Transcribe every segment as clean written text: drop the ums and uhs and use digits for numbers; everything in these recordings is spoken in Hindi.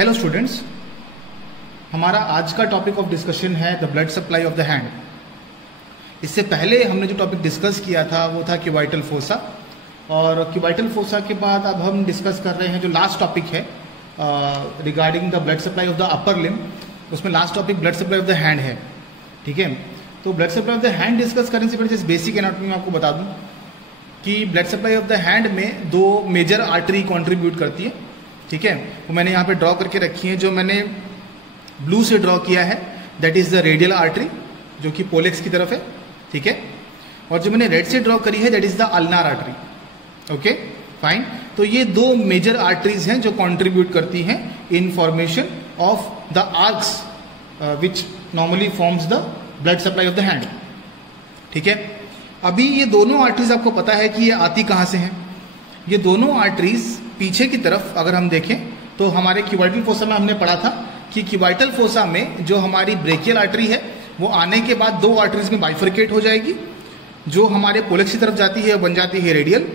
हेलो स्टूडेंट्स, हमारा आज का टॉपिक ऑफ डिस्कशन है the blood supply of the hand. इससे पहले हमने जो टॉपिक डिस्कस किया था वो था क्यूबाइटल फोसा, और क्यूबाइटल फोसा के बाद अब हम डिस्कस कर रहे हैं जो लास्ट टॉपिक है regarding the blood supply of the upper limb. उसमें last topic blood supply of the hand है। ठीक है, तो blood supply of the hand discuss करने से पहले जैसे बेसिक एनाटॉमी में आपको बता दूं कि blood supply of the hand में दो मेजर आर्टरी कंट्रीब्यूट करती है। ठीक है, वो मैंने यहाँ पे ड्रॉ करके रखी है। जो मैंने ब्लू से ड्रॉ किया है that is the radial artery जो कि पोलेक्स की तरफ है। ठीक है, और जो मैंने रेड से ड्रॉ करी है that is the ulnar artery. Okay fine, तो ये दो मेजर आर्टरीज हैं जो कंट्रीब्यूट करती हैं in formation of the arcs which normally forms the blood supply of the hand. ठीक है, अभी ये दोनों आर्टरीज आपको पता है कि ये आती कहाँ से हैं। ये दोनों आर्टरीज पीछे की तरफ अगर हम देखें तो हमारे क्यूबाइटल फोसा में हमने पढ़ा था कि क्यूबाइटल फोसा में जो हमारी ब्रेकियल आर्टरी है वो आने के बाद दो आर्टरीज में बाइफरकेट हो जाएगी। जो हमारे पोलेक्स की तरफ जाती है बन जाती है रेडियल,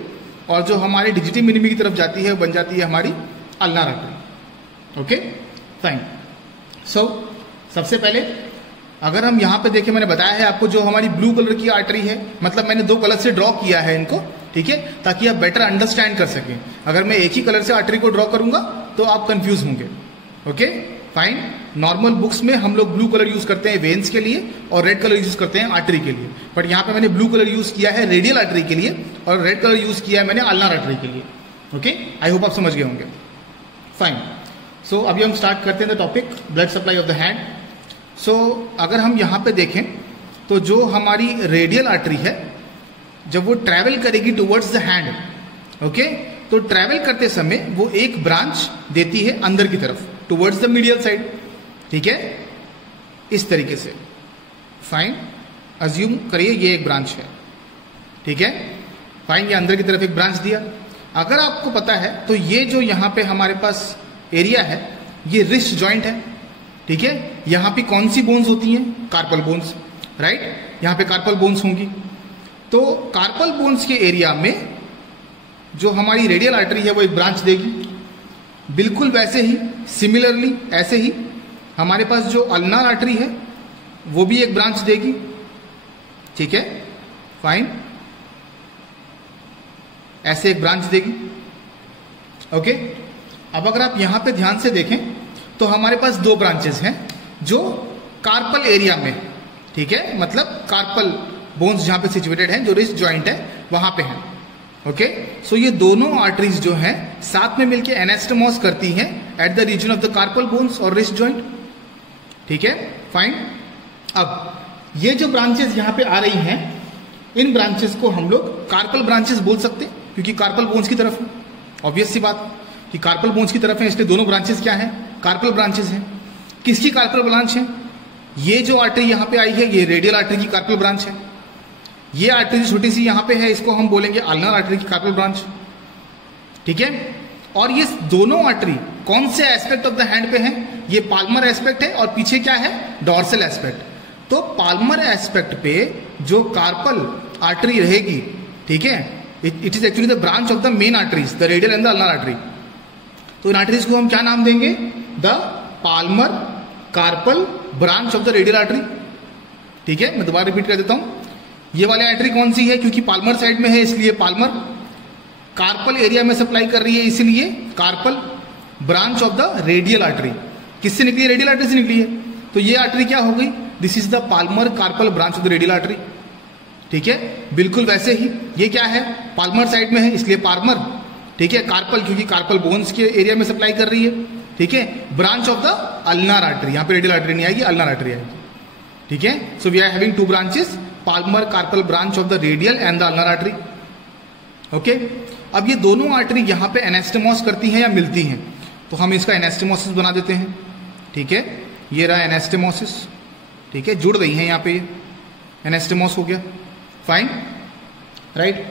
और जो हमारी डिजिटी मिनिमी की तरफ जाती है बन जाती है हमारी अल्नार आर्टरी। ओके फाइन, सो सबसे पहले अगर हम यहाँ पे देखें, मैंने बताया है आपको जो हमारी ब्लू कलर की आर्टरी है, मतलब मैंने दो कलर से ड्रॉ किया है इनको। ठीक है, ताकि आप बेटर अंडरस्टैंड कर सकें। अगर मैं एक ही कलर से आर्टरी को ड्रॉ करूंगा तो आप कंफ्यूज होंगे। ओके फाइन, नॉर्मल बुक्स में हम लोग ब्लू कलर यूज करते हैं वेन्स के लिए और रेड कलर यूज करते हैं आर्टरी के लिए, बट यहाँ पे मैंने ब्लू कलर यूज किया है रेडियल आर्टरी के लिए और रेड कलर यूज किया है मैंने अल्नार आर्टरी के लिए। ओके, आई होप आप समझ गए होंगे। फाइन, सो अभी हम स्टार्ट करते हैं the topic blood supply of the hand. So अगर हम यहाँ पे देखें तो जो हमारी रेडियल आर्टरी है जब वो ट्रैवल करेगी टुवर्ड्स द हैंड, ओके, तो ट्रैवल करते समय वो एक ब्रांच देती है अंदर की तरफ टुवर्ड्स द मीडियल साइड। ठीक है, इस तरीके से। फाइन, अज्यूम करिए ये एक ब्रांच है। ठीक है, फाइन, ये अंदर की तरफ एक ब्रांच दिया। अगर आपको पता है तो ये जो यहाँ पे हमारे पास एरिया है ये रिस्ट जॉइंट है। ठीक है, यहां पे कौन सी बोन्स होती हैं? Carpal bones, right. यहां पे कार्पल बोन्स होंगी। तो कार्पल बोन्स के एरिया में जो हमारी रेडियल आर्टरी है वो एक ब्रांच देगी। बिल्कुल वैसे ही सिमिलरली ऐसे ही हमारे पास जो अल्नार आर्टरी है वो भी एक ब्रांच देगी। ठीक है, फाइन, ऐसे एक ब्रांच देगी। ओके, अब अगर आप यहां पे ध्यान से देखें तो हमारे पास दो ब्रांचेस हैं जो कार्पल एरिया में, ठीक है, मतलब कार्पल बोन्स जहां पे सिचुएटेड हैं, जो रिस्ट जॉइंट है वहां पे हैं। ओके, सो ये दोनों आर्टरीज जो हैं साथ में मिलकर एनास्टमोस करती हैं at the region of the carpal bones और रिस्ट जॉइंट। ठीक है, फाइन। अब ये जो ब्रांचेस यहां पे आ रही हैं इन ब्रांचेस को हम लोग कार्पल ब्रांचेस बोल सकते हैं क्योंकि कार्पल बोन्स की तरफ है। ऑब्वियस सी बात कि कार्पल बोन्स की तरफ है, इसलिए दोनों ब्रांचेस क्या हैं? कार्पल ब्रांचेस हैं। किसकी कार्पल ब्रांच है? ये जो आर्टरी यहां पे आई है ये रेडियल आर्टरी की कार्पल ब्रांच है। ये आर्टरी छोटी सी यहां पे है, इसको हम बोलेंगे अल्नार आर्टरी की कार्पल ब्रांच। ठीक है, और ये दोनों आर्टरी कौन से एस्पेक्ट ऑफ द हैंड पे हैं? ये पाल्मर एस्पेक्ट है और पीछे क्या है? Dorsal aspect. तो पाल्मर एस्पेक्ट पे जो कार्पल आर्टरी रहेगी, ठीक है, it is actually the branch of the main arteries, the radial and the ulnar artery. तो इन आर्टरीज को हम क्या नाम देंगे? The palmar carpal branch of the radial artery. ठीक है, मैं दोबारा रिपीट कर देता हूं। ये वाली आर्टरी कौन सी है? क्योंकि पाल्मर साइड में है इसलिए पाल्मर, कार्पल एरिया में सप्लाई कर रही है इसलिए carpal branch of the radial artery. किससे निकली है? रेडियल आर्टरी से निकली है। तो ये आर्टरी क्या हो गई? This is the palmar carpal branch of the radial artery. ठीक है, बिल्कुल वैसे ही ये क्या है? पाल्मर साइड में है इसलिए पाल्मर। ठीक है, कार्पल क्योंकि कार्पल बोन्स के एरिया में सप्लाई कर रही है। ठीक है, branch of the ulnar artery, यहां पे रेडियल आर्टरी नहीं आएगी, अल्नार आर्टरी आएगी। ठीक है, so we are having two branches, palmar carpal branch of the radial and the ulnar artery. Okay, अब ये दोनों आर्टरी यहां पे एनास्टमोस करती हैं या मिलती हैं, तो हम इसका एनास्टमोसिस बना देते हैं। ठीक है, ये रहा एनास्टमोसिस। ठीक है, जुड़ रही है यहां पे, एनास्टमोस हो गया। Fine, right.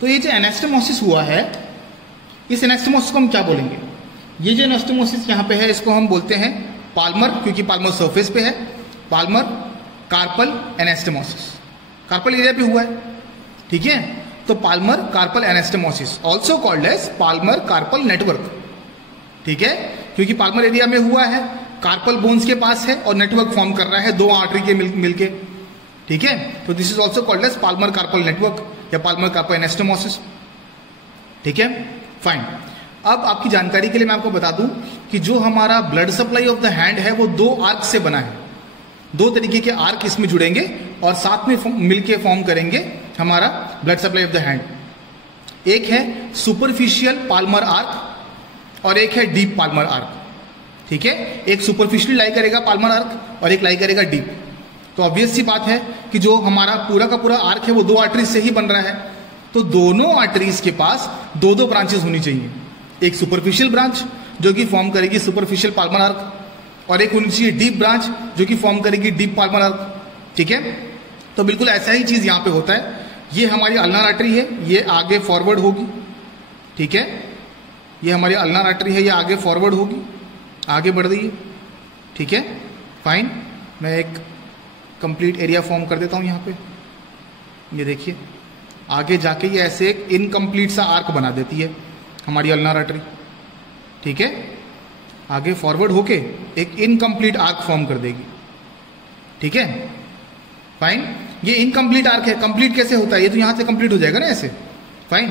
तो ये जो एनास्टमोसिस हुआ है, इस एनास्टमोसिस को हम क्या बोलेंगे? ये जो एनास्टमोसिस यहाँ पे है इसको हम बोलते हैं पाल्मर, क्योंकि पाल्मर सरफेस पे है, palmar carpal anastomosis. Carpal area पे हुआ है। ठीक है, तो palmar carpal anastomosis also called as palmar carpal network. ठीक है, क्योंकि पाल्मर एरिया में हुआ है, कार्पल बोन्स के पास है और नेटवर्क फॉर्म कर रहा है दो आर्टरी के मिलके, ठीक है। तो this is also called as palmar carpal network या पाल्मर कार्पल एनास्टोमोसिस, ठीक है, फाइन। अब आपकी जानकारी के लिए मैं आपको बता दूं कि जो हमारा blood supply of the hand है वो दो आर्क से बना है, दो तरीके के आर्क इसमें जुड़ेंगे और साथ में मिलके फॉर्म करेंगे हमारा blood supply of the hand. एक है सुपरफिशियल पाल्मर आर्क और एक है डीप पाल्मर आर्क, ठीक है। एक सुपरफिशियली लाई करेगा पाल्मर आर्क और एक लाई करेगा डीप। तो ऑब्वियस सी बात है कि जो हमारा पूरा का पूरा आर्क है वो दो आर्टरीज से ही बन रहा है, तो दोनों आर्टरीज के पास दो दो ब्रांचेस होनी चाहिए। एक सुपरफिशियल ब्रांच जो कि फॉर्म करेगी सुपरफिशियल पाल्मर आर्क और एक होनी चाहिए डीप ब्रांच जो कि फॉर्म करेगी डीप पाल्मर आर्क, ठीक है। तो बिल्कुल ऐसा ही चीज यहां पे होता है। ये हमारी अल्नर आर्टरी है, ये आगे फॉरवर्ड होगी, ठीक है। ये हमारी अल्नर आर्टरी है, ये आगे फॉरवर्ड होगी, आगे बढ़ रही है, ठीक है, फाइन। मैं एक कंप्लीट एरिया फॉर्म कर देता हूं यहां पे। ये देखिए आगे जाके ये ऐसे एक इनकम्प्लीट सा आर्क बना देती है हमारी अल्नर आर्टरी, ठीक है। आगे फॉरवर्ड होके एक इनकम्प्लीट आर्क फॉर्म कर देगी, ठीक है, फाइन। ये इनकम्प्लीट आर्क है, कंप्लीट कैसे होता है? ये तो यहां से कंप्लीट हो जाएगा ना ऐसे, फाइन।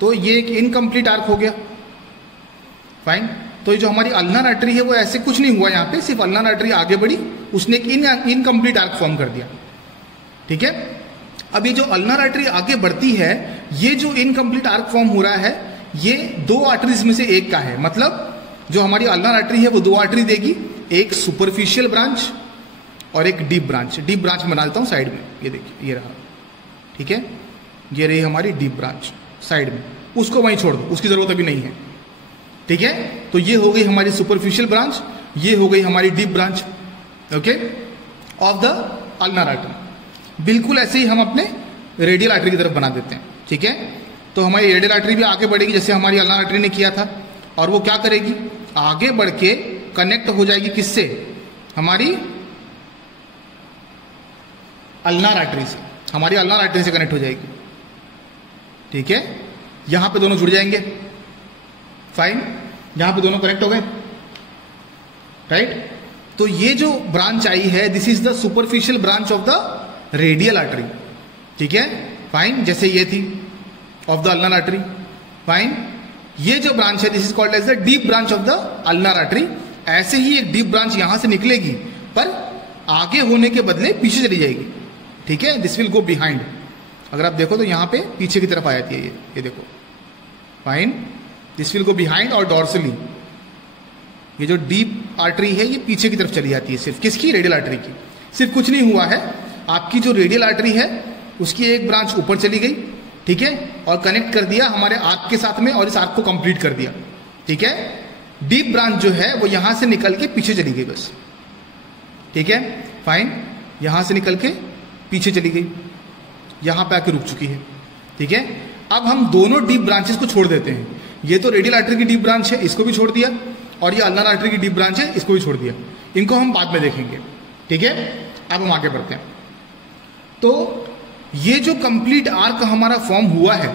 तो ये एक इनकम्प्लीट आर्क हो गया, फाइन। तो ये जो हमारी अल्नर आर्टरी है वो ऐसे कुछ नहीं हुआ, यहां पे सिर्फ अल्नर आर्टरी आगे बढ़ी, उसने एक इनकम्प्लीट आर्क फॉर्म कर दिया, ठीक है। अब ये जो अल्नर आर्टरी आगे बढ़ती है, ये जो इनकम्प्लीट आर्क फॉर्म हो रहा है ये दो आर्टरीज में से एक का है। मतलब जो हमारी अल्नर आर्टरी है वो दो आर्टरी देगी, एक सुपरफिशियल ब्रांच और एक डीप ब्रांच। डीप ब्रांच बना देता हूं साइड में, ये देखिए ये रहा, ठीक है। ये रही हमारी डीप ब्रांच साइड में, उसको वहीं छोड़ दो, उसकी जरूरत अभी नहीं है, ठीक है। तो ये हो गई हमारी सुपरफिशियल ब्रांच, ये हो गई हमारी deep branch, okay, of the ulnar artery. बिल्कुल ऐसे ही हम अपने रेडियल आर्टरी की तरफ बना देते हैं, ठीक है। तो हमारी रेडियल आर्टरी भी आगे बढ़ेगी जैसे हमारी अल्नर आर्टरी ने किया था, और वो क्या करेगी, आगे बढ़ के कनेक्ट हो जाएगी किससे, हमारी अल्नर आर्टरी से, हमारी अल्नर आर्टरी से कनेक्ट हो जाएगी, ठीक है। यहां पे दोनों जुड़ जाएंगे, फाइन। यहां पे दोनों कनेक्ट हो गए, राइट। तो ये जो ब्रांच आई है this is the superficial branch of the radial artery, ठीक है, फाइन। जैसे ये थी of the ulnar artery, fine. ये जो ब्रांच है this is called as the deep branch of the ulnar artery. ऐसे ही एक डीप ब्रांच यहां से निकलेगी पर आगे होने के बदले पीछे चली जाएगी, ठीक है। This will go behind. अगर आप देखो तो यहां पे पीछे की तरफ आ जाती है ये देखो, fine. This will go behind और डॉर्सली ये जो डीप आर्टरी है ये पीछे की तरफ चली जाती है, सिर्फ किसकी, रेडियल आर्टरी की। सिर्फ कुछ नहीं हुआ है, आपकी जो रेडियल आर्टरी है उसकी एक ब्रांच ऊपर चली गई, ठीक है, और कनेक्ट कर दिया हमारे आर्क के साथ में और इस आर्क को कंप्लीट कर दिया, ठीक है। डीप ब्रांच जो है वो यहां से निकल के पीछे चली गई बस, ठीक है, फाइन। यहां से निकल के पीछे चली गई, यहां पे आके रुक चुकी है, ठीक है। अब हम दोनों डीप ब्रांचेस को छोड़ देते हैं। ये तो रेडियल आर्टरी की डीप ब्रांच है, इसको भी छोड़ दिया, और ये अल्नर आर्टरी की डीप ब्रांच है, इसको भी छोड़ दिया। इनको हम बाद में देखेंगे, ठीक है। अब हम आगे बढ़ते हैं। तो ये जो कंप्लीट आर्क हमारा फॉर्म हुआ है,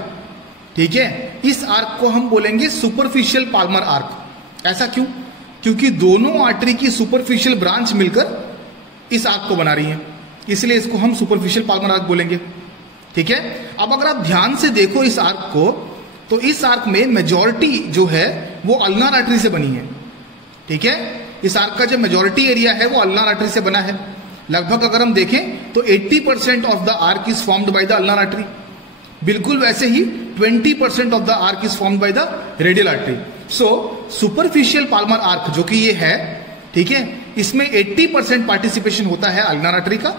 ठीक है, इस आर्क को हम बोलेंगे सुपरफिशियल पाल्मर आर्क। ऐसा क्यों? क्योंकि दोनों आर्टरी की सुपरफिशियल ब्रांच मिलकर इस आर्क को बना रही है, इसलिए इसको हम सुपरफिशियल पाल्मर आर्क बोलेंगे, ठीक है। अब अगर आप ध्यान से देखो इस आर्क को, तो इस आर्क में मेजॉरिटी जो है वो अल्नर आर्टरी से बनी है, ठीक है। इस आर्क का जो मेजॉरिटी एरिया है वो अल्नर आर्टरी से बना है। लगभग अगर हम देखें तो 80% of the arc is formed by the ulnar artery. बिल्कुल वैसे ही 20% of the arc is formed by the radial artery. So superficial palmar arc जो कि ये है, ठीक है, इसमें 80% पार्टिसिपेशन होता है अल्नर आर्टरी का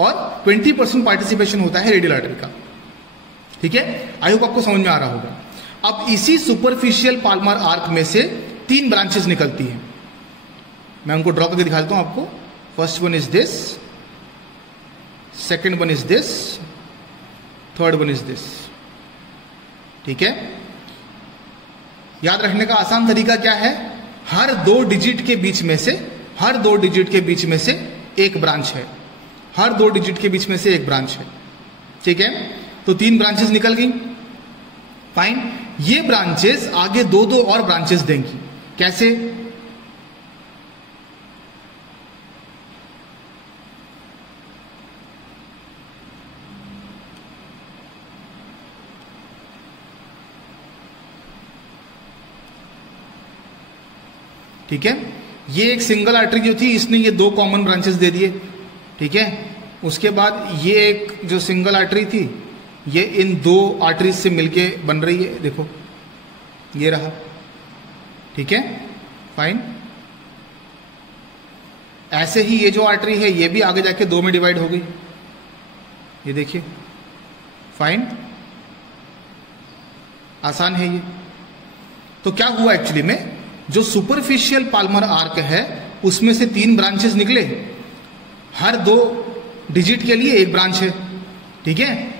और 20% पार्टिसिपेशन होता है रेडियल आर्टरी का, ठीक है। आई होप आपको समझ में आ रहा होगा। अब इसी सुपरफिशियल पाल्मर आर्क में से 3 ब्रांचेस निकलती हैं। मैं उनको ड्रॉ करके दिखा देता हूं आपको। First one is this, second one is this, third one is this, ठीक है। याद रखने का आसान तरीका क्या है, हर 2 डिजिट के बीच में से, हर 2 डिजिट के बीच में से एक ब्रांच है, हर 2 डिजिट के बीच में से एक ब्रांच है, ठीक है। तो 3 ब्रांचेस निकल गई, फाइन। ये ब्रांचेस आगे 2-2 और ब्रांचेस देंगी। कैसे? ठीक है। ये एक सिंगल आर्टरी जो थी इसने ये दो कॉमन ब्रांचेस दे दिए, ठीक है। उसके बाद ये एक जो सिंगल आर्टरी थी ये इन दो आर्टरीज से मिलके बन रही है, देखो ये रहा, ठीक है, फाइन। ऐसे ही ये जो आर्टरी है ये भी आगे जाके दो में डिवाइड हो गई, ये देखिए, फाइन, आसान है ये। तो क्या हुआ एक्चुअली में, जो सुपरफिशियल पाल्मर आर्क है उसमें से 3 ब्रांचेस निकले, हर 2 डिजिट के लिए एक ब्रांच है, ठीक है।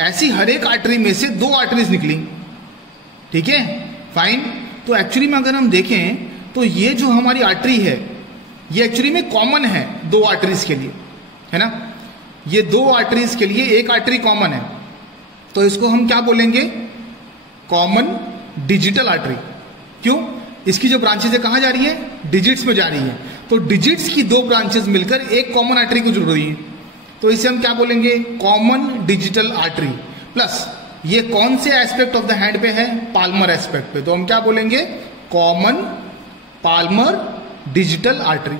ऐसी हर एक आर्टरी में से 2 आर्टरीज निकली, ठीक है, फाइन। तो एक्चुअली में अगर हम देखें तो ये जो हमारी आर्टरी है ये एक्चुअली में कॉमन है 2 आर्टरीज के लिए, है ना। ये 2 आर्टरीज के लिए एक आर्टरी कॉमन है, तो इसको हम क्या बोलेंगे, कॉमन डिजिटल आर्टरी। क्यों, इसकी जो ब्रांचेस है कहां जा रही है, डिजिट्स में जा रही है। तो डिजिट्स की 2 ब्रांचेस मिलकर एक कॉमन आर्टरी को जुड़ रही है, तो इसे हम क्या बोलेंगे, कॉमन डिजिटल आर्टरी। प्लस ये कौन से एस्पेक्ट ऑफ द हैंड पे है, पाल्मर एस्पेक्ट पे, तो हम क्या बोलेंगे, कॉमन पाल्मर डिजिटल आर्टरी।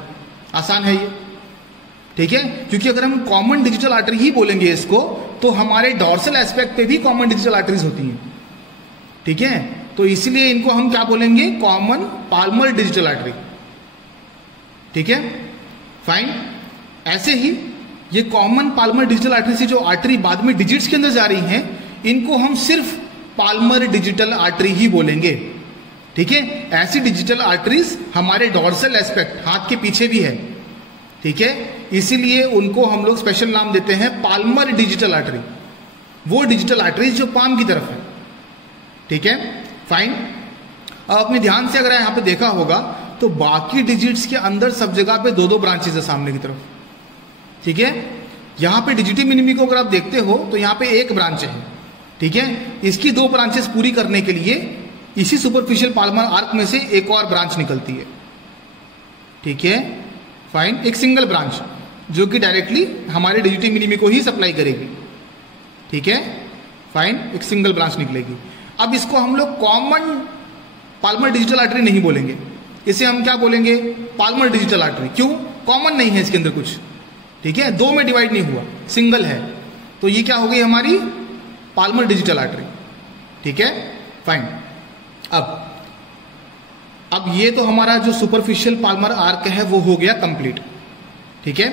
आसान है ये, ठीक है। क्योंकि अगर हम कॉमन डिजिटल आर्टरी ही बोलेंगे इसको, तो हमारे डॉर्सल एस्पेक्ट पे भी कॉमन डिजिटल आर्टरीज होती हैं, ठीक है। तो इसलिए इनको हम क्या बोलेंगे, कॉमन पाल्मर डिजिटल आर्टरी, ठीक है, फाइन। ऐसे ही ये कॉमन पाल्मर डिजिटल आर्टरी से जो आर्टरी बाद में डिजिट्स के अंदर जा रही हैं, इनको हम सिर्फ पाल्मर डिजिटल आर्टरी ही बोलेंगे, ठीक है। ऐसी डिजिटल आर्टरीज हमारे डॉर्सल एस्पेक्ट, हाथ के पीछे भी है, ठीक है, इसीलिए उनको हम लोग स्पेशल नाम देते हैं पाल्मर डिजिटल आर्टरी। वो डिजिटल आर्टरीज जो पाम की तरफ है, ठीक है, फाइन। अब अपने ध्यान से अगर यहां पे देखा होगा तो बाकी डिजिट्स के अंदर सब जगह पे 2-2 ब्रांचेस है सामने की तरफ, ठीक है। यहां पे डिजिटी मिनिमी को अगर आप देखते हो तो यहां पे एक ब्रांच है, ठीक है। इसकी 2 ब्रांचेस पूरी करने के लिए इसी सुपरफिशियल पाल्मर आर्क में से एक और ब्रांच निकलती है, ठीक है, फाइन। एक सिंगल ब्रांच जो कि डायरेक्टली हमारे डिजिटी मिनिमी को ही सप्लाई करेगी, ठीक है, फाइन, एक सिंगल ब्रांच निकलेगी। अब इसको हम लोग कॉमन पाल्मर डिजिटल आर्टरी नहीं बोलेंगे, इसे हम क्या बोलेंगे, पाल्मर डिजिटल आर्टरी। क्यों, कॉमन नहीं है इसके अंदर कुछ, ठीक है, 2 में डिवाइड नहीं हुआ, सिंगल है, तो ये क्या हो गई हमारी पाल्मर डिजिटल आर्टरी, ठीक है, फाइन। अब ये तो हमारा जो सुपरफिशियल पाल्मर आर्क है वो हो गया कंप्लीट, ठीक है।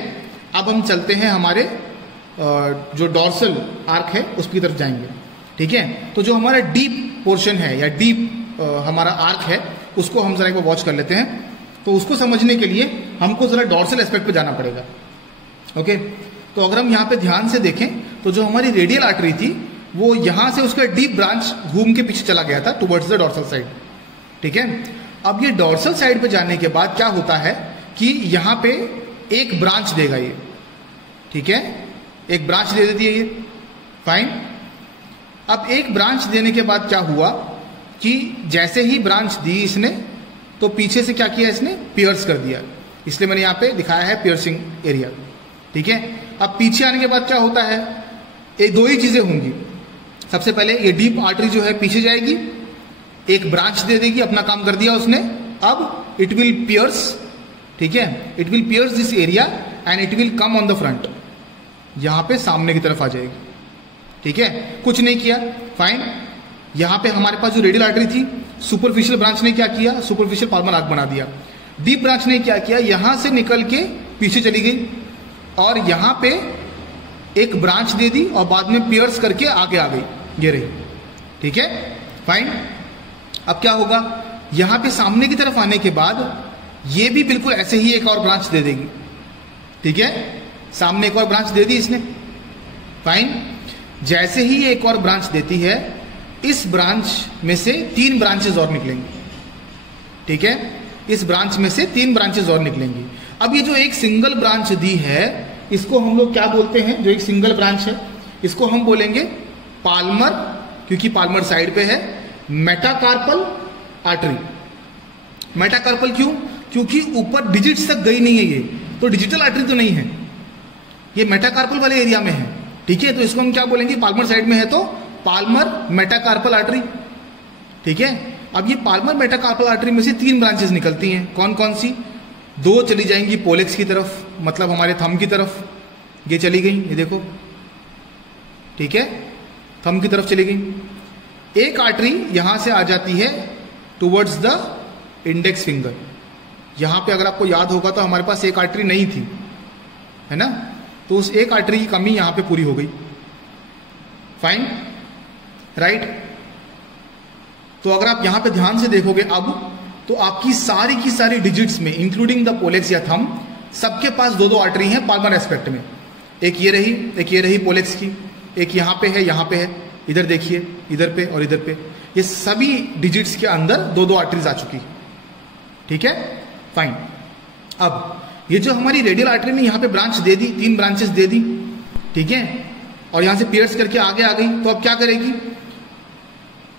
अब हम चलते हैं हमारे जो डॉर्सल आर्क है उसकी तरफ जाएंगे, ठीक है। तो जो हमारा डीप पोर्शन है या डीप हमारा आर्क है उसको हम जरा एक बार वॉच कर लेते हैं। तो उसको समझने के लिए हमको जरा डॉर्सल एस्पेक्ट पे जाना पड़ेगा, ओके। तो अगर हम यहाँ पे ध्यान से देखें तो जो हमारी रेडियल आर्टरी थी वो यहां से उसका डीप ब्रांच घूम के पीछे चला गया था टुवर्ड्स द डॉर्सल साइड, ठीक है। अब ये डॉर्सल साइड पे जाने के बाद क्या होता है कि यहां पे एक ब्रांच देगा ये, ठीक है, एक ब्रांच दे देती है ये, फाइन। अब एक ब्रांच देने के बाद क्या हुआ कि जैसे ही ब्रांच दी इसने तो पीछे से क्या किया, इसने पियर्स कर दिया, इसलिए मैंने यहां पे दिखाया है पियर्सिंग एरिया, ठीक है। अब पीछे आने के बाद क्या होता है, ये 2 ही चीजें होंगी। सबसे पहले ये डीप आर्टरी जो है पीछे जाएगी, एक ब्रांच दे देगी, अपना काम कर दिया उसने। अब इट विल पियर्स, ठीक है, it will piers this area and it will come on the front, यहां पे सामने की तरफ आ जाएगी, ठीक है। कुछ नहीं किया, फाइन। यहां पे हमारे पास जो रेडियल आर्टरी थी, सुपरफिशियल ब्रांच ने क्या किया, सुपरफिशियल पाल्मर आर्क बना दिया। डीप ब्रांच ने क्या किया, यहां से निकल के पीछे चली गई और यहां पे एक ब्रांच दे दी और बाद में पियर्स करके आगे आ गई, ये रही, ठीक है, फाइन। अब क्या होगा, यहां पे सामने की तरफ आने के बाद ये भी बिल्कुल ऐसे ही एक और ब्रांच दे देगी, ठीक है, सामने एक और ब्रांच दे दी इसने, फाइन। जैसे ही एक और ब्रांच देती है, इस ब्रांच में से 3 ब्रांचेस और निकलेंगी, ठीक है, इस ब्रांच में से 3 ब्रांचेस और निकलेंगी। अब ये जो एक सिंगल ब्रांच दी है इसको हम लोग क्या बोलते हैं, जो एक सिंगल ब्रांच है इसको हम बोलेंगे पाल्मर, क्योंकि पाल्मर साइड पे है, मेटाकार्पल आर्टरी। मेटाकार्पल क्यों, क्योंकि ऊपर डिजिट्स तक गई नहीं है ये, तो डिजिटल आर्टरी तो नहीं है, ये मेटाकार्पल वाले एरिया में है, ठीक है। तो इसको हम क्या बोलेंगे, पाल्मर साइड में है तो पाल्मर मेटाकार्पल आर्टरी, ठीक है। अब ये पाल्मर मेटाकार्पल आर्टरी में से 3 ब्रांचेस निकलती हैं। कौन कौन सी? 2 चली जाएंगी पोलेक्स की तरफ, मतलब हमारे थंब की तरफ, ये चली गई, ये देखो, ठीक है, थंब की तरफ चली गई। एक आर्टरी यहां से आ जाती है टुवर्ड्स द इंडेक्स फिंगर। यहां पे अगर आपको याद होगा तो हमारे पास एक आर्टरी नहीं थी, है ना, तो उस एक आर्टरी की कमी यहां पे पूरी हो गई। Fine, right. तो अगर आप यहां पे ध्यान से देखोगे अब, तो आपकी सारी की सारी डिजिट्स में, इंक्लूडिंग द पोलेक्स या थंब, सबके पास 2-2 आर्टरी हैं पाल्मर एस्पेक्ट में। एक ये रही, एक ये रही पोलेक्स की, एक यहां पे है, यहां पे है, इधर देखिए, इधर पे और इधर पे, ये सभी डिजिट्स के अंदर 2-2 आर्टरीज आ चुकी, ठीक है, फाइन। अब ये जो हमारी रेडियल आर्टरी ने यहां पे ब्रांच दे दी, 3 ब्रांचेस दे दी, ठीक है, और यहां से पियर्स करके आगे आ गई, तो अब क्या करेगी?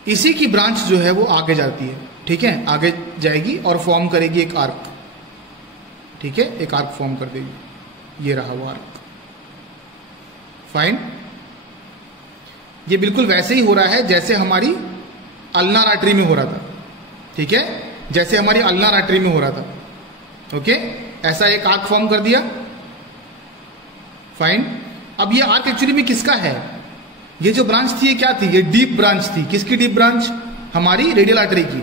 इसी की ब्रांच जो है वो आगे जाती है, ठीक है, आगे जाएगी और फॉर्म करेगी एक आर्क, ठीक है, एक आर्क फॉर्म कर देगी, ये रहा वो आर्क। फाइन, ये बिल्कुल वैसे ही हो रहा है जैसे हमारी अल्नार आर्टरी में हो रहा था, ठीक है, जैसे हमारी अल्नार आर्टरी में हो रहा था। ओके, ऐसा एक आर्क फॉर्म कर दिया। फाइन, अब ये आर्क एक्चुअली में किसका है? ये जो ब्रांच थी ये क्या थी? ये डीप ब्रांच थी। किसकी डीप ब्रांच? हमारी रेडियल आर्टरी की,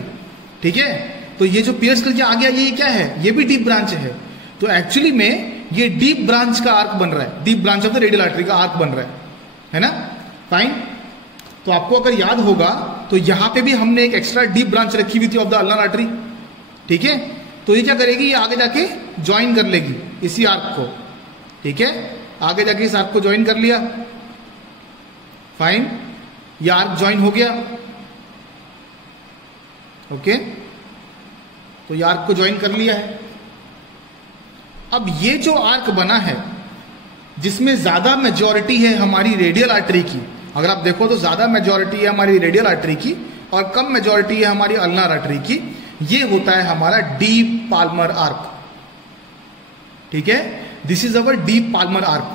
ठीक है। तो ये जो पियर्स करके आ गया, ये क्या है? ये भी डीप ब्रांच है। तो एक्चुअली में ये डीप ब्रांच का आर्क बन रहा है, deep branch of the radial artery का आर्क बन रहा है ना। फाइन, तो आपको अगर याद होगा तो यहां पे भी हमने एक एक्स्ट्रा डीप ब्रांच रखी हुई थी ऑफ द अल्नार आर्टरी, ठीक है। तो ये क्या करेगी? ये आगे जाके ज्वाइन कर लेगी इसी आर्क को, ठीक है, आगे जाके इस आर्क को ज्वाइन कर लिया। फाइन, ये आर्क ज्वाइन हो गया। ओके, तो ये आर्क को ज्वाइन कर लिया है। अब ये जो आर्क बना है जिसमें ज्यादा मेजॉरिटी है हमारी रेडियल आर्टरी की, अगर आप देखो तो ज्यादा मेजॉरिटी है हमारी रेडियल आर्टरी की और कम मेजॉरिटी है हमारी अल्नार आर्टरी की, ये होता है हमारा डीप पाल्मर आर्क, ठीक है। This is our deep palmar arch.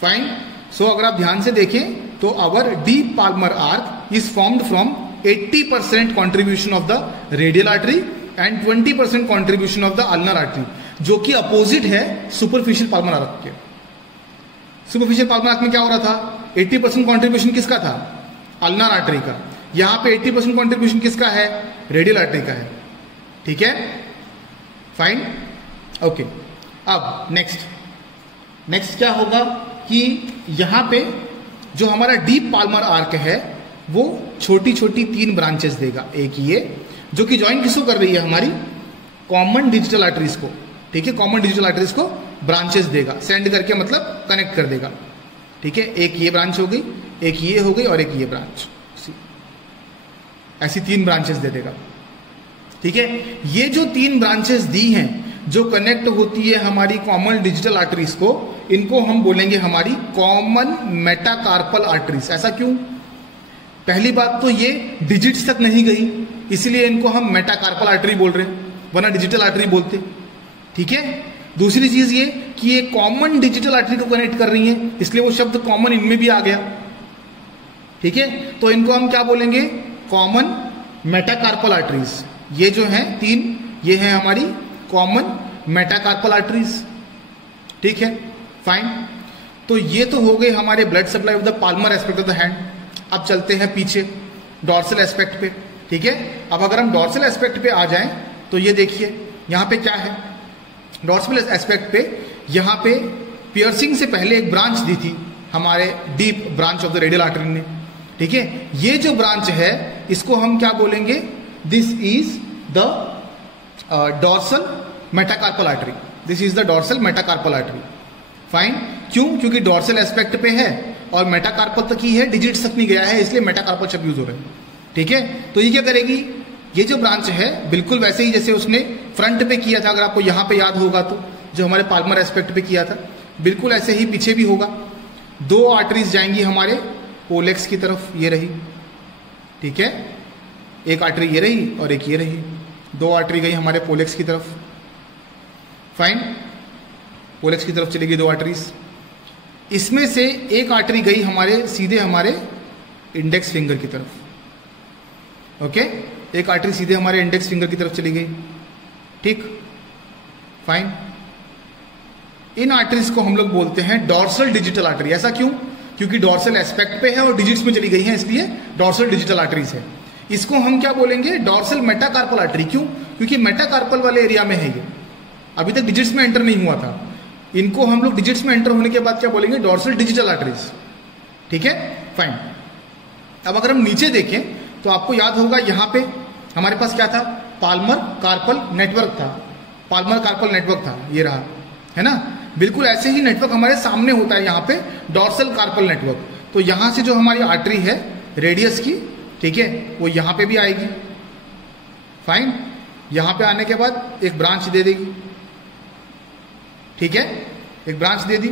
Fine, so अगर आप ध्यान से देखें तो our deep palmar arch is formed from 80% contribution of the radial artery and 20% contribution of the ulnar artery, जो कि अपोजिट है सुपरफिशियल पाल्मर आर्क के। सुपरफिशियल पाल्मर आर्क में क्या हो रहा था? 80% कॉन्ट्रीब्यूशन किसका था? अल्नार आर्टरी का। यहां पे 80% कॉन्ट्रीब्यूशन किसका है? रेडियल आर्टरी का है, ठीक है। Fine, okay. अब नेक्स्ट क्या होगा कि यहां पे जो हमारा डीप पाल्मर आर्क है वो छोटी छोटी 3 ब्रांचेस देगा। एक ये जो कि ज्वाइन किसको कर रही है? हमारी कॉमन डिजिटल आर्टरीज को, ठीक है, कॉमन डिजिटल आर्टरीज को ब्रांचेस देगा, सेंड करके मतलब कनेक्ट कर देगा, ठीक है। एक ये ब्रांच हो गई, एक ये हो गई और एक ये ब्रांच, ऐसी 3 ब्रांचेस दे देगा, ठीक है। ये जो 3 ब्रांचेस दी हैं जो कनेक्ट होती है हमारी कॉमन डिजिटल आर्टरीज को, इनको हम बोलेंगे हमारी कॉमन मेटाकार्पल आर्टरीज। ऐसा क्यों? पहली बात तो ये डिजिट्स तक नहीं गई, इसलिए इनको हम मेटाकार्पल आर्टरी बोल रहे हैं, वरना डिजिटल आर्टरी बोलते, ठीक है। दूसरी चीज ये कि ये कॉमन डिजिटल आर्टरी को कनेक्ट कर रही है, इसलिए वो शब्द कॉमन इनमें भी आ गया, ठीक है। तो इनको हम क्या बोलेंगे? Common metacarpal arteries. ये जो है 3, ये है हमारी कॉमन मेटाकार्पल आर्टरीज, ठीक है। फाइन, तो ये तो हो गए हमारे blood supply of the Palmer aspect of the hand. अब चलते हैं पीछे डॉर्सल एस्पेक्ट पे, ठीक है। अब अगर हम डॉर्सल एस्पेक्ट पे आ जाएं तो ये देखिए यहां पे क्या है। डॉर्सल एस्पेक्ट पे यहां पे पियर्सिंग से पहले एक ब्रांच दी थी हमारे deep branch of the radial artery ने, ठीक है। ये जो ब्रांच है इसको हम क्या बोलेंगे? This is the dorsal metacarpal artery. This is the dorsal metacarpal artery. Fine, क्यों? क्योंकि डॉर्सल एस्पेक्ट पे है और मेटाकार्पल तक ही है, डिजिट्स तक नहीं गया है, इसलिए मेटाकार्पल शब्द यूज हो रहा है, ठीक है। तो ये क्या करेगी? ये जो ब्रांच है बिल्कुल वैसे ही जैसे उसने फ्रंट पे किया था, अगर आपको यहां पे याद होगा तो, जो हमारे पाल्मर एस्पेक्ट पे किया था, बिल्कुल ऐसे ही पीछे भी होगा। 2 आर्टरीज जाएंगी हमारे पोलेक्स की तरफ, ये रही, ठीक है। एक आर्टरी ये रही और एक ये रही, 2 आर्टरी गई हमारे पोलेक्स की तरफ। फाइन, पोलेक्स की तरफ चली गई 2 आर्टरीज। इसमें से एक आर्टरी गई हमारे सीधे हमारे इंडेक्स फिंगर की तरफ, ओके। एक आर्टरी सीधे हमारे इंडेक्स फिंगर की तरफ चली गई, ठीक, फाइन। इन आर्टरीज को हम लोग बोलते हैं डॉर्सल डिजिटल आर्टरी। ऐसा क्यों? क्योंकि डॉर्सल एस्पेक्ट पे है और डिजिट्स में चली गई है, इसलिए डॉर्सल डिजिटल आर्टरीज है। इसको हम क्या बोलेंगे? Dorsal metacarpal artery. क्यों? क्योंकि मेटाकार्पल वाले एरिया में है ये, अभी तक डिजिट्स में एंटर नहीं हुआ था। इनको हम लोग डिजिट्स में एंटर होने के बाद क्या बोलेंगे? डॉर्सल डिजिटल आर्टरीज, ठीक है, फाइन। अब अगर हम नीचे देखें तो आपको याद होगा यहां पे हमारे पास क्या था? पाल्मर कार्पल नेटवर्क था, पाल्मर कार्पल नेटवर्क था, ये रहा, है ना। बिल्कुल ऐसे ही नेटवर्क हमारे सामने होता है यहाँ पे, डॉर्सल कार्पल नेटवर्क। तो यहां से जो हमारी आर्टरी है रेडियस की, ठीक है, वो यहां पे भी आएगी, फाइन। यहां पे आने के बाद एक ब्रांच दे देगी, ठीक है, एक ब्रांच दे दी।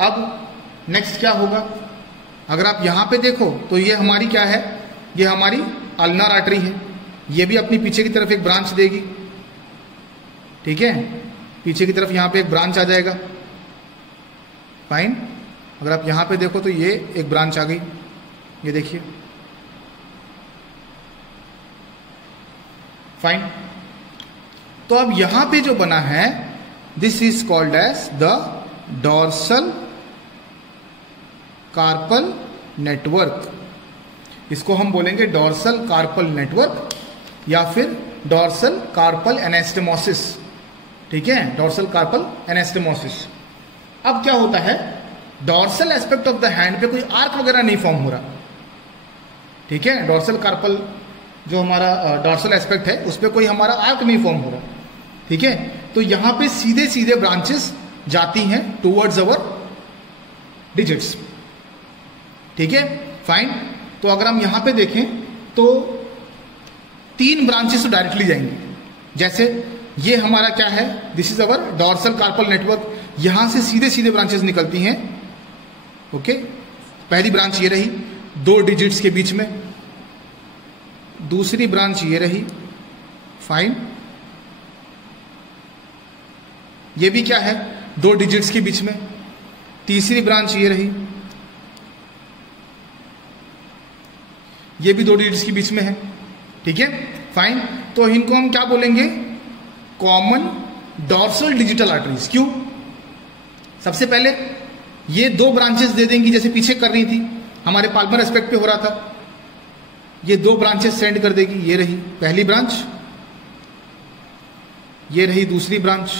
अब नेक्स्ट क्या होगा? अगर आप यहां पे देखो तो ये हमारी क्या है? ये हमारी अल्नार आर्टरी है, ये भी अपनी पीछे की तरफ एक ब्रांच देगी, ठीक है, पीछे की तरफ यहां पे एक ब्रांच आ जाएगा, फाइन। अगर आप यहां पे देखो तो ये एक ब्रांच आ गई, ये देखिए, फाइन। तो अब यहां पे जो बना है, this is called as the dorsal carpal network. इसको हम बोलेंगे डॉर्सल कार्पल नेटवर्क या फिर डॉर्सल कार्पल एनास्टेमोसिस, ठीक है, डॉर्सल कार्पल एनास्टेमोसिस। अब क्या होता है? Dorsal aspect of the hand पे कोई आर्क वगैरह नहीं फॉर्म हो रहा, ठीक है, डॉर्सल कार्पल जो हमारा डॉर्सल एस्पेक्ट है उस पर कोई हमारा आर्क नहीं फॉर्म हो रहा, ठीक है। तो यहां पे सीधे सीधे ब्रांचेस जाती हैं टूवर्ड्स अवर डिजिट्स, ठीक है, फाइन। तो अगर हम यहां पे देखें तो 3 ब्रांचेस तो डायरेक्टली जाएंगी। जैसे ये हमारा क्या है? This is our dorsal carpal network, यहां से सीधे सीधे ब्रांचेस निकलती हैं, ओके। पहली ब्रांच ये रही 2 डिजिट्स के बीच में, दूसरी ब्रांच ये रही, फाइन। ये भी क्या है? 2 डिजिट्स के बीच में। तीसरी ब्रांच ये रही, ये भी 2 डिजिट्स के बीच में है, ठीक है, फाइन। तो इनको हम क्या बोलेंगे? Common dorsal digital arteries. क्यों? सबसे पहले ये 2 ब्रांचेस दे देंगी, जैसे पीछे कर रही थी, हमारे पाल्मर एस्पेक्ट पे हो रहा था, ये 2 ब्रांचेस सेंड कर देगी। ये रही पहली ब्रांच, ये रही दूसरी ब्रांच,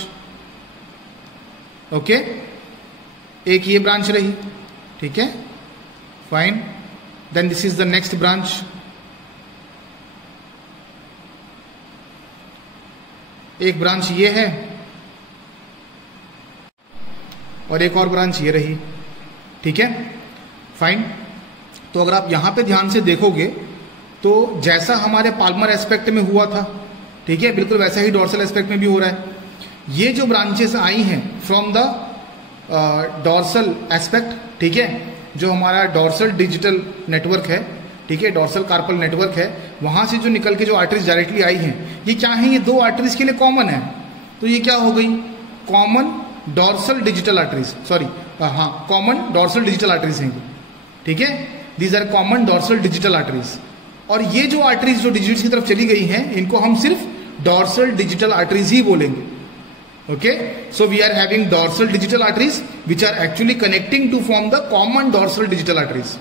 ओके, एक ये ब्रांच रही, ठीक है, fine. Then this is the next branch, एक ब्रांच ये है और एक और ब्रांच ये रही, ठीक है, फाइन। तो अगर आप यहां पे ध्यान से देखोगे तो जैसा हमारे पाल्मर एस्पेक्ट में हुआ था, ठीक है, बिल्कुल वैसा ही डॉर्सल एस्पेक्ट में भी हो रहा है। ये जो ब्रांचेस आई हैं फ्रॉम द डॉर्सल एस्पेक्ट, ठीक है, जो हमारा डॉर्सल डिजिटल नेटवर्क है, ठीक है, डॉर्सल कार्पल नेटवर्क है, वहां से जो निकल के जो आर्टरीज डायरेक्टली आई हैं, ये क्या है? ये 2 आर्टरीज के लिए कॉमन है। तो ये क्या हो गई? Common dorsal digital arteries, sorry, हाँ, कॉमन डॉर्सल डिजिटल आर्टरीज हैं, ठीक है, these are common dorsal digital arteries. और ये जो आर्टरीज जो डिजिट्स की तरफ चली गई हैं, इनको हम सिर्फ डॉर्सल डिजिटल आर्टरीज ही बोलेंगे, okay. So we are having dorsal digital arteries which are actually connecting to form the common dorsal digital arteries,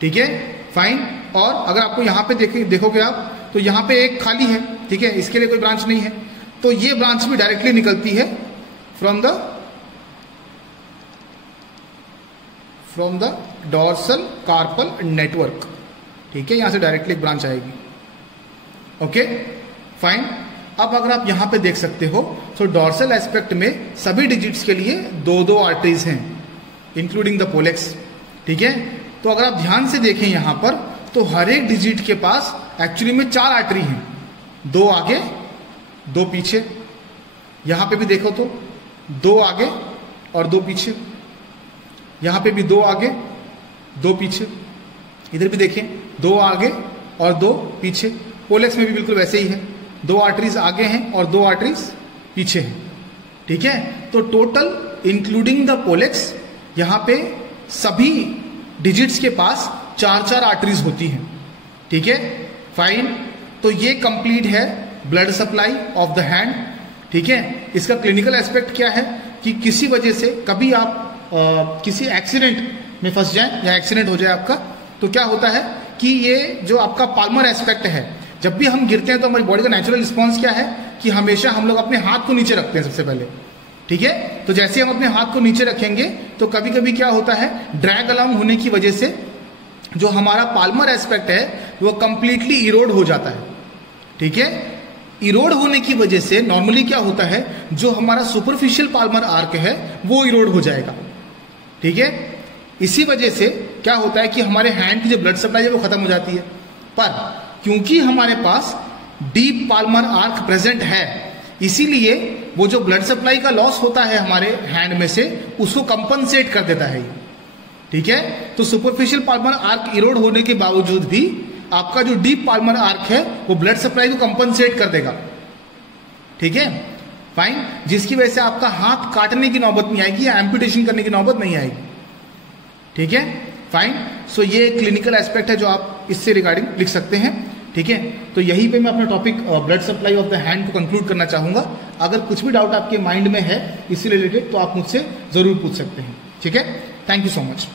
ठीक है, फाइन। और अगर आपको यहां पे देखोगे आप तो यहां पे एक खाली है, ठीक है, इसके लिए कोई ब्रांच नहीं है, तो ये ब्रांच भी डायरेक्टली निकलती है from the dorsal carpal network, ठीक है, यहां से डायरेक्टली एक ब्रांच आएगी, ओके, फाइन। अब अगर आप यहां पे देख सकते हो तो डॉर्सल एस्पेक्ट में सभी डिजिट्स के लिए 2-2 आर्टरीज हैं, इंक्लूडिंग द पोलेक्स, ठीक है। तो अगर आप ध्यान से देखें यहां पर तो हर एक डिजिट के पास एक्चुअली में 4 आर्टरी हैं, 2 आगे 2 पीछे। यहां पे भी देखो तो 2 आगे और 2 पीछे, यहां पे भी 2 आगे 2 पीछे, इधर भी देखें 2 आगे और 2 पीछे। पोलेक्स में भी बिल्कुल वैसे ही है, 2 आर्टरीज आगे हैं और 2 आर्टरीज पीछे हैं, ठीक है। तो टोटल इंक्लूडिंग द पोलेक्स यहां पे सभी डिजिट्स के पास 4-4 आर्टरीज होती हैं, ठीक है, फाइन। तो ये कंप्लीट है blood supply of the hand. ठीक है, इसका क्लिनिकल एस्पेक्ट क्या है कि किसी वजह से कभी आप किसी एक्सीडेंट में फंस जाए या एक्सीडेंट हो जाए आपका, तो क्या होता है कि ये जो आपका पाल्मर एस्पेक्ट है, जब भी हम गिरते हैं तो हमारी बॉडी का नेचुरल रिस्पॉन्स क्या है कि हमेशा हम लोग अपने हाथ को नीचे रखते हैं सबसे पहले। ठीक है, तो जैसे हम अपने हाथ को नीचे रखेंगे तो कभी कभी क्या होता है, ड्रैग अलाउंग होने की वजह से जो हमारा पाल्मर एस्पेक्ट है वो कंप्लीटली इरोड हो जाता है। ठीक है, इरोड होने की वजह से नॉर्मली क्या होता है, जो हमारा सुपरफिशियल पाल्मर आर्क है वो इरोड हो जाएगा। ठीक है, इसी वजह से क्या होता है कि हमारे हैंड की जो ब्लड सप्लाई है वो खत्म हो जाती है। पर क्योंकि हमारे पास डीप पाल्मर आर्क प्रेजेंट है, इसीलिए वो जो ब्लड सप्लाई का लॉस होता है हमारे हैंड में से उसको कंपनसेट कर देता है। ठीक है, तो सुपरफिशियल पाल्मर आर्क इरोड होने के बावजूद भी आपका जो डीप पाल्मर आर्क है वो ब्लड सप्लाई को कंपनसेट कर देगा। ठीक है, फाइन, जिसकी वजह से आपका हाथ काटने की नौबत नहीं आएगी या एम्पुटेशन करने की नौबत नहीं आएगी। ठीक है, फाइन। सो ये क्लिनिकल एस्पेक्ट है जो आप इससे रिगार्डिंग लिख सकते हैं। ठीक है, तो यहीं पे मैं अपना topic blood supply of the hand को कंक्लूड करना चाहूंगा। अगर कुछ भी डाउट आपके माइंड में है इससे रिलेटेड तो आप मुझसे जरूर पूछ सकते हैं। ठीक है, थैंक यू सो मच।